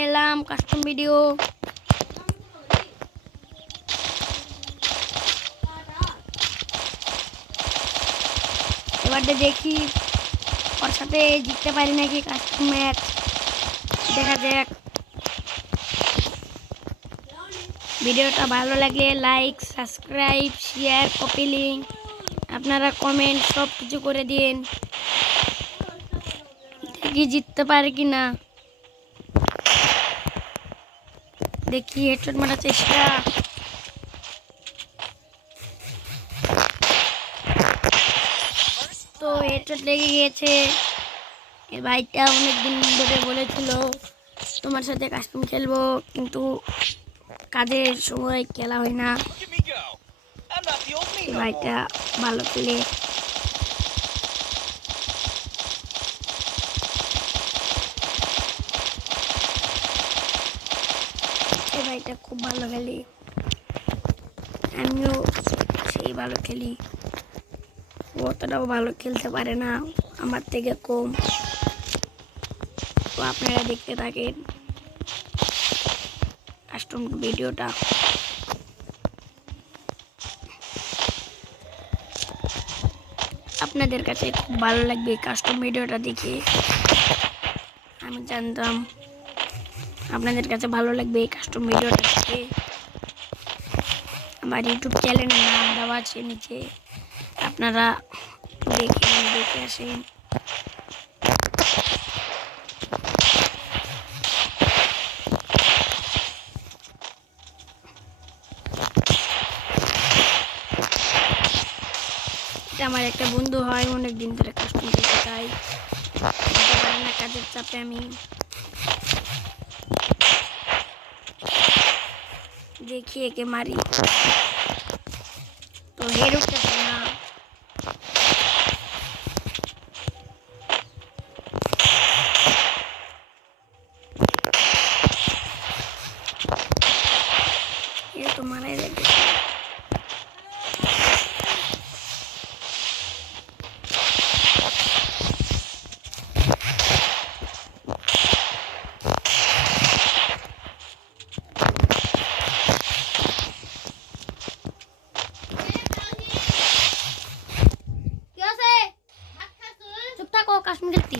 এলাম custom video. এবার দেখি ওর সাথে জিততে পারি নাকি কাস্টম ম্যাচ, দেখা যাক। ভিডিওটা ভালো লাগলে like, subscribe, share, copy link, আপনারা কমেন্ট সব কিছু করে দিন। দেখি জিততে পারে কি না, দেখি হেডশট মারার চেষ্টা। তো হেডশট লেগে গিয়েছে। এ ভাইটা অনেকদিন ধরে বলেছিল তোমার সাথে কাস্টম খেলবো, কিন্তু কাজের সময় খেলা হয় না। এই ভাইটা ভালো খেলে। এই ভাইটা খুব ভালো খেলি, আমিও সেই ভালো খেলি। অতটাও ভালো খেলতে পারে না, আমার থেকে কম। তো আপনারা দেখতে থাকেন কাস্টম ভিডিওটা। আপনাদের কাছে খুব ভালো লাগবে কাস্টম ভিডিওটা দেখে, আমি জানতাম আপনাদের কাছে ভালো লাগবে এই কাস্টম ভিডিওটা দেখে। আমার ইউটিউব চ্যানেলের নাম দেওয়া আছে নিচে, আপনারা দেখে আসেন। এটা আমার একটা বন্ধু হয়, অনেক দিন ধরে কাস্টম খেলতে চাই, না কাজের চাপে আমি দেখি একে মারি, তো হেড উঠতেছে না। এ তো মারাই দেখবে। চুপ থাকো কাশ্মীরের তি।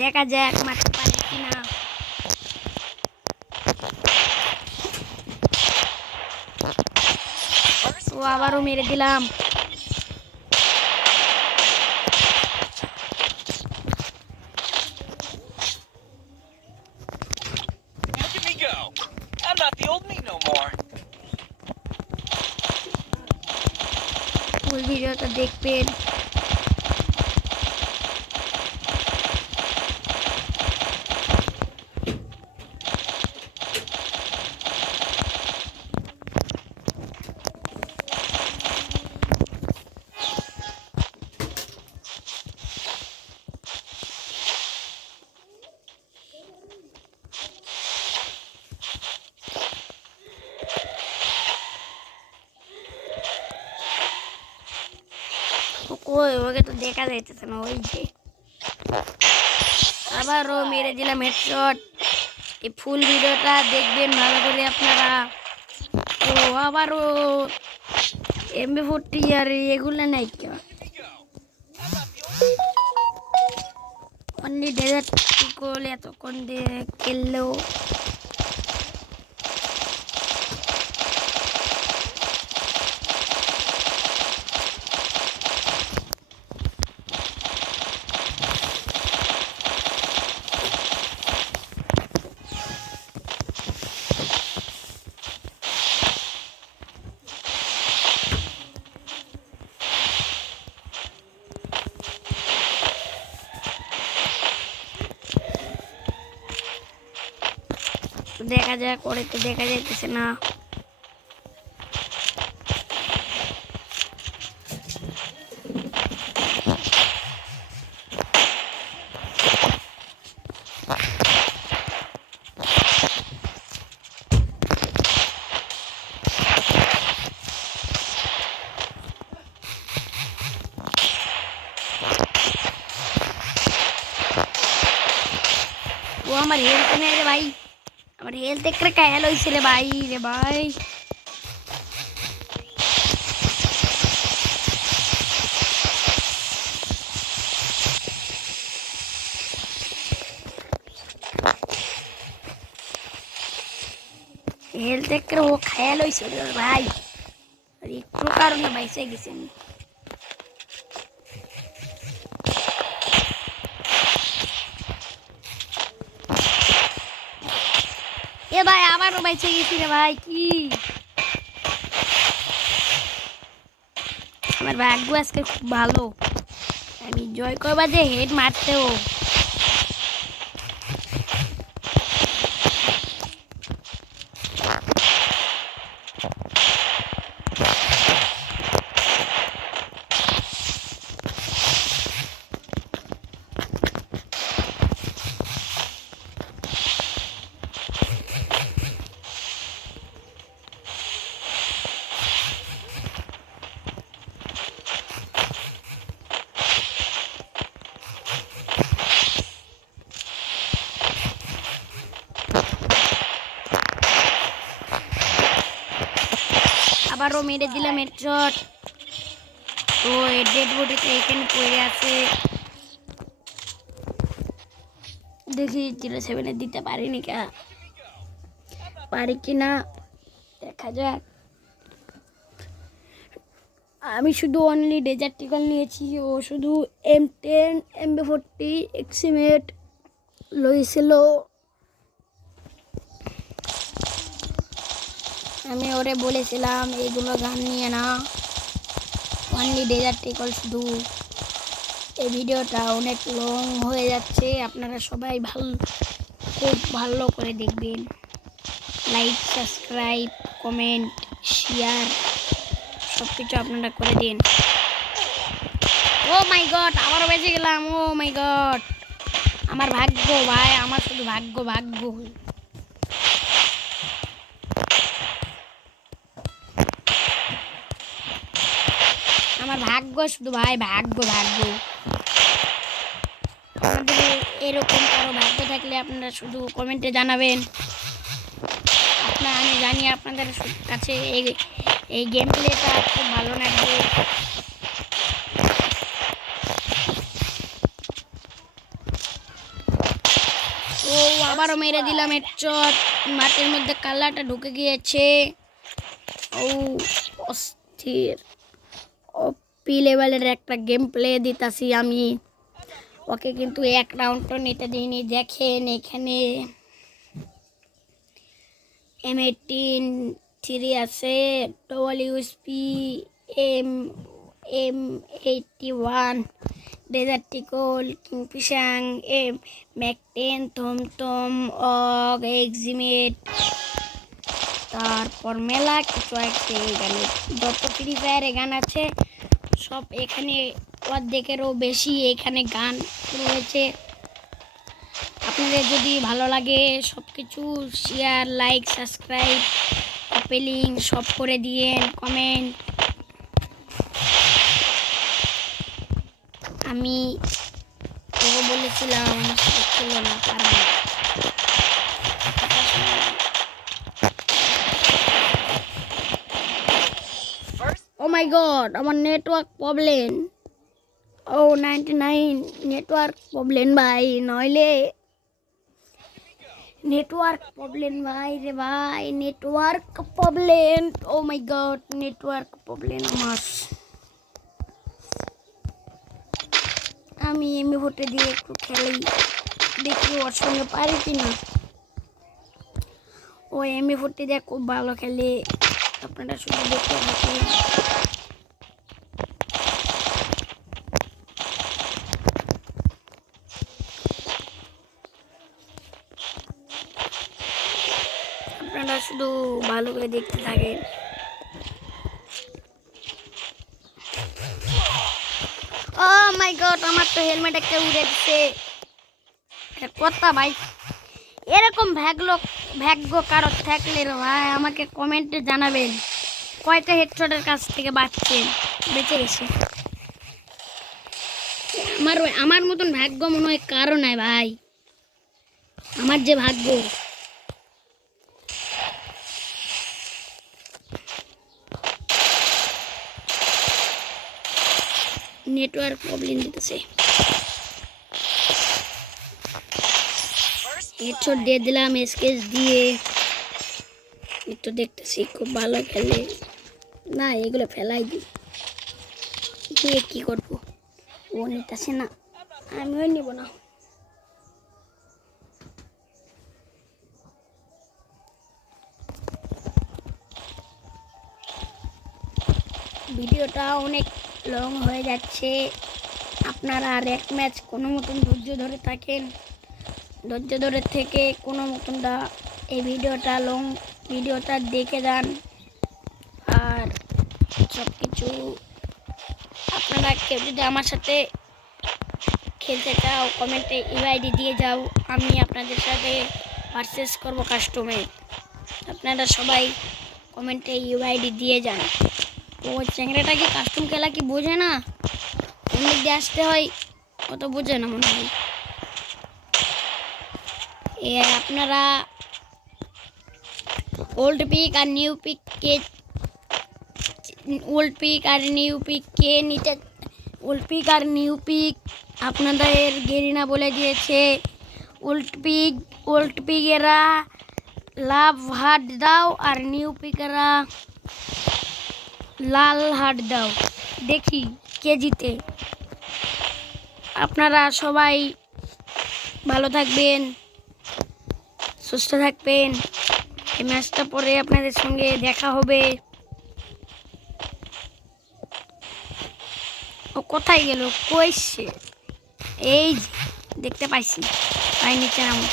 দেখা যাক মারতে পারে কিনা। তো আবারও মেরে দিলাম। ফুল ভিডিওটা দেখবেন। কই ওকে তো দেখা যাইতেছে না, ওই যে আবারও মেরে দিলাম হেডশট। এই ফুল ভিডিওটা দেখবেন ভালো করে আপনারা। তো আবারও MP40 আর এগুলো নাই কেউ, অনলি ডেজার্ট করলে এতক্ষণ দিয়ে খেললেও। দেখা যাক, করে তো দেখা যাইতেছে না। আমার হেলথ নেই রে ভাই, আমার হেলথ একটা কায়াল হয়েছে রে ভাই, রে ভাই হেলথ একটা ও খায়াল হয়েছে রে ভাই, আর একটু কারণে বাইসে গেছি আমি। এ ভাই আবারও বাইসে গেছি রে ভাই, কি আমার ভাগ্য আজকে খুব ভালো, আমি জয় করবা যে হেড মারতেও। আবারও মেরে দিলাম হেডশট। তো ডেড বডিটা এখানে পড়ে আছে, দেখি 07-এ দিতে পারিনি কা পারি কিনা দেখা যাক। আমি শুধু অনলি ডেজার্ট টিকল নিয়েছি, ও শুধু M10 MB40 এক্সিমেট লইছিল। আমি ওরে বলেছিলাম এইগুলো গান নিয়ে না, অনলি ডেজার্ট টিকল শুধু। এই ভিডিওটা অনেক লং হয়ে যাচ্ছে, আপনারা সবাই খুব ভালো করে দেখবেন। লাইক, সাবস্ক্রাইব, কমেন্ট, শেয়ার সব কিছু আপনারা করে দিন। ও মাই গড, আবারও বেঁচে গেলাম। ও মাই গড, আমার ভাগ্য ভাই, আমার শুধু ভাগ্য ভাগ্য। আমার ভাগ্য শুধু ভাই, ভাগ্য ভাগ্য। আপনাদের এরকম কারো ভাগ্য থাকলে আপনারা শুধু কমেন্টে জানাবেন। আমি জানি আপনাদের কাছে এই গেম প্লেটা খুব ভালো লাগবে। ও আবারও মেরে দিলাম হেডশট, মাটির মধ্যে কালারটা ঢুকে গিয়েছে। ও অস্থির, ওপি লেভেলের একটা গেম প্লে দিতাছি আমি ওকে, কিন্তু এক রাউন্ডও নিতে দিইনি। দেখেন এখানে M18 আছে, WSP M81, ডেজার্ট টিকল, কিংফিশাং, ম্যাক-10, থমথম, অগ, এক্সিমেট, তারপর মেলা কিছু আছে। এখানে যত ফ্রি ফায়ারে গান আছে সব এখানে অর্ধেকেরও বেশি এখানে গান রয়েছে। আপনাদের যদি ভালো লাগে সব কিছু শেয়ার, লাইক, সাবস্ক্রাইব, কপি সব করে দিয়েন, কমেন্ট। আমি ওকে বলেছিলাম ছিল না, পারবো। ও মাই গড, আমার নেটওয়ার্ক প্রবলেম। ও 99 নেটওয়ার্ক প্রবলেম ভাই, নইলে নেটওয়ার্ক প্রবলেম ভাই রে ভাই, নেটওয়ার্ক প্রবলেম। ও মাই গড, নেটওয়ার্ক প্রবলেম আমার। আমি M40 দিয়ে একটু খেলি, দেখি ওর সঙ্গে পারি কিনা। ও M40 দিয়ে খুব ভালো খেলে, আপনারা শুধু দেখতে থাকেন। আপনারা শুধু ভালো করে দেখতে থাকেন। ও মাই গড, আমার তো হেলমেট একটা উড়ে দিচ্ছে। কথা ভাই, এরকম ভাগ্য কারো থাকলে ভাই আমাকে কমেন্টে জানাবেন কয়টা হেডশটের কাছ থেকে বেঁচে গেছে। আমার মতন ভাগ্য মনে হয় কারো নাই ভাই। আমার যে ভাগ্য। নেটওয়ার্ক প্রবলেম দিতেছে। হেডশট দিয়ে দিলাম স্কেচ দিয়ে। এই তো দেখতেছি খুব ভালো খেলে। না এগুলো ফেলাই দিই, দিয়ে কি করবো? ও নিতেছে না, আমিও নিব না। ভিডিওটা অনেক লং হয়ে যাচ্ছে। আপনারা আর এক ম্যাচ কোনো মতন ধৈর্য ধরে থাকেন, ধৈর্য ধরে থেকে কোনো মতনটা এই ভিডিওটা দেখে যান। আর সব কিছু আপনারা কেউ যদি আমার সাথে খেলতে চাও কমেন্টে ইউআইডি দিয়ে যাও, আমি আপনাদের সাথে পারচেস করব কাস্টমে। আপনারা সবাই কমেন্টে ইউআইডি দিয়ে যান। ও চ্যাংড়াটা কি কাস্টম খেলা কি বোঝে না? এমনি দিয়ে আসতে হয়, অত বোঝে না মনে হয়। আপনারা ওল্ড পিক আর নিউ পিক কে নিতে, ওল্ড পিক আর নিউ পিক আপনাদের গেরিনা বলে দিয়েছে। ওল্ড পিকেরা লাভ হার্ট দাও আর নিউ পিকেরা লাল হার্ট দাও, দেখি কে জিতে। আপনারা সবাই ভালো থাকবেন, সুস্থ থাকবেন। এই ম্যাচটা পরে আপনাদের সঙ্গে দেখা হবে। ও কোথায় গেল? কইছে এই দেখতে পাইছি, তাই নিচে নামো।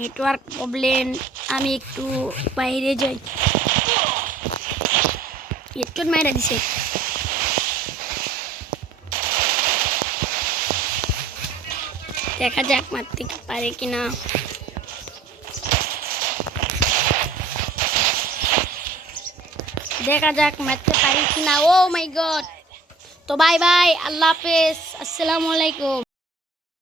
নেটওয়ার্ক প্রবলেম, আমি একটু বাইরে যাই। একটু মাইরা দিছে। দেখা যাক মারতে পারে কিনা। দেখা যাক মারতে পারি কিনা। ও মাই গড। তো বাই বাই, আল্লাহ হাফেজ, আসসালামু আলাইকুম।